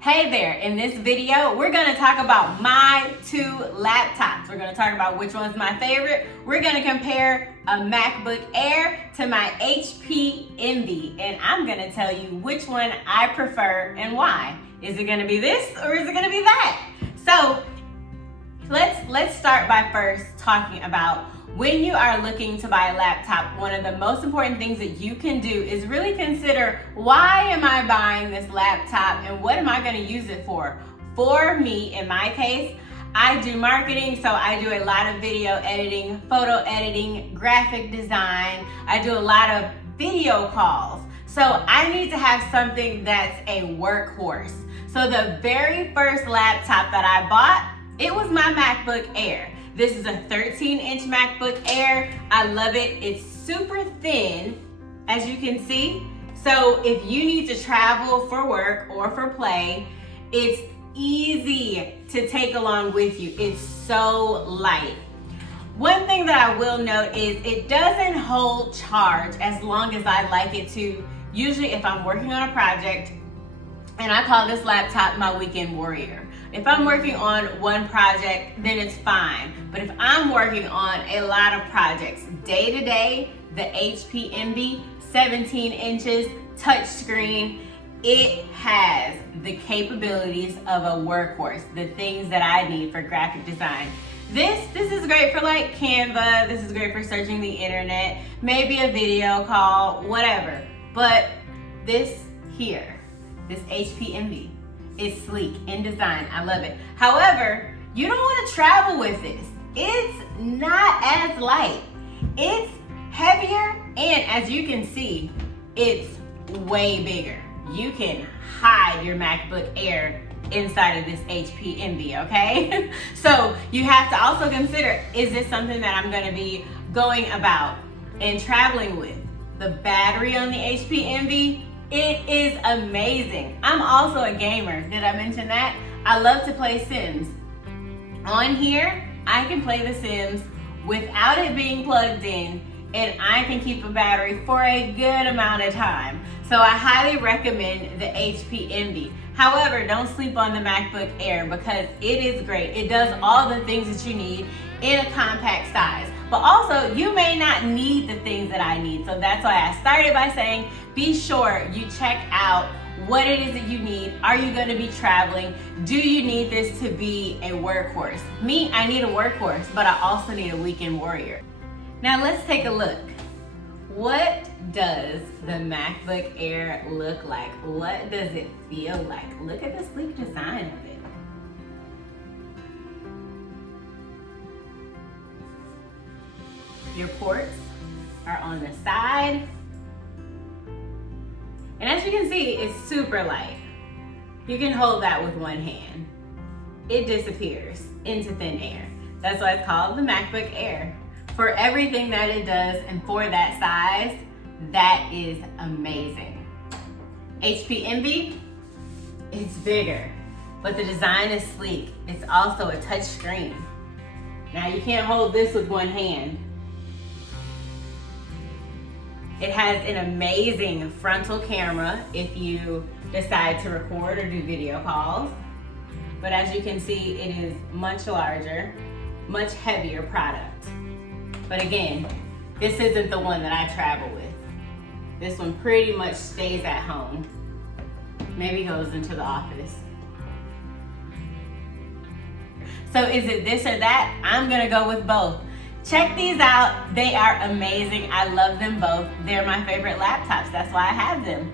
Hey there, in this video, we're gonna talk about my two laptops. We're gonna talk about which one's my favorite. We're gonna compare a MacBook Air to my HP Envy, and I'm gonna tell you which one I prefer and why. Is it gonna be this or is it gonna be that? So let's start by first talking about when you are looking to buy a laptop. One of the most important things that you can do is really consider, why am I buying this laptop and what am I going to use it for? For me, in my case, I do marketing, so I do a lot of video editing, photo editing, graphic design. I do a lot of video calls. So I need to have something that's a workhorse. So the very first laptop that I bought, it was my MacBook Air. This is a 13-inch MacBook Air. I love it. It's super thin, as you can see. So if you need to travel for work or for play, it's easy to take along with you. It's so light. One thing that I will note is it doesn't hold charge as long as I like it to. Usually if I'm working on a project, and I call this laptop my weekend warrior. If I'm working on one project, then it's fine. But if I'm working on a lot of projects, day to day, the HP Envy, 17 inches, touchscreen, it has the capabilities of a workhorse, the things that I need for graphic design. This is great for like Canva, this is great for searching the internet, maybe a video call, whatever. But this here, this HP Envy, is sleek in design. I love it. However, you don't want to travel with this. It's not as light. It's heavier, and as you can see, it's way bigger. You can hide your MacBook Air inside of this HP Envy, okay? So you have to also consider, is this something that I'm gonna be going about and traveling with? The battery on the HP Envy, it is amazing. I'm also a gamer. Did I mention that? I love to play Sims. On here, I can play The Sims without it being plugged in, and I can keep a battery for a good amount of time. So I highly recommend the HP Envy. However, don't sleep on the MacBook Air because it is great. It does all the things that you need in a compact size. But also, you may not need the things that I need. So that's why I started by saying, be sure you check out what it is that you need. Are you going to be traveling? Do you need this to be a workhorse? Me, I need a workhorse, but I also need a weekend warrior. Now let's take a look. What does the MacBook Air look like? What does it feel like? Look at the sleek design of it. Your ports are on the side. And as you can see, it's super light. You can hold that with one hand. It disappears into thin air. That's why it's called the MacBook Air. For everything that it does and for that size, that is amazing. HP Envy, it's bigger, but the design is sleek. It's also a touch screen. Now you can't hold this with one hand. It has an amazing frontal camera if you decide to record or do video calls. But as you can see, it is much larger, much heavier product. But again, this isn't the one that I travel with. This one pretty much stays at home. Maybe goes into the office. So is it this or that? I'm gonna go with both. Check these out. They are amazing. I love them both. They're my favorite laptops. That's why I have them.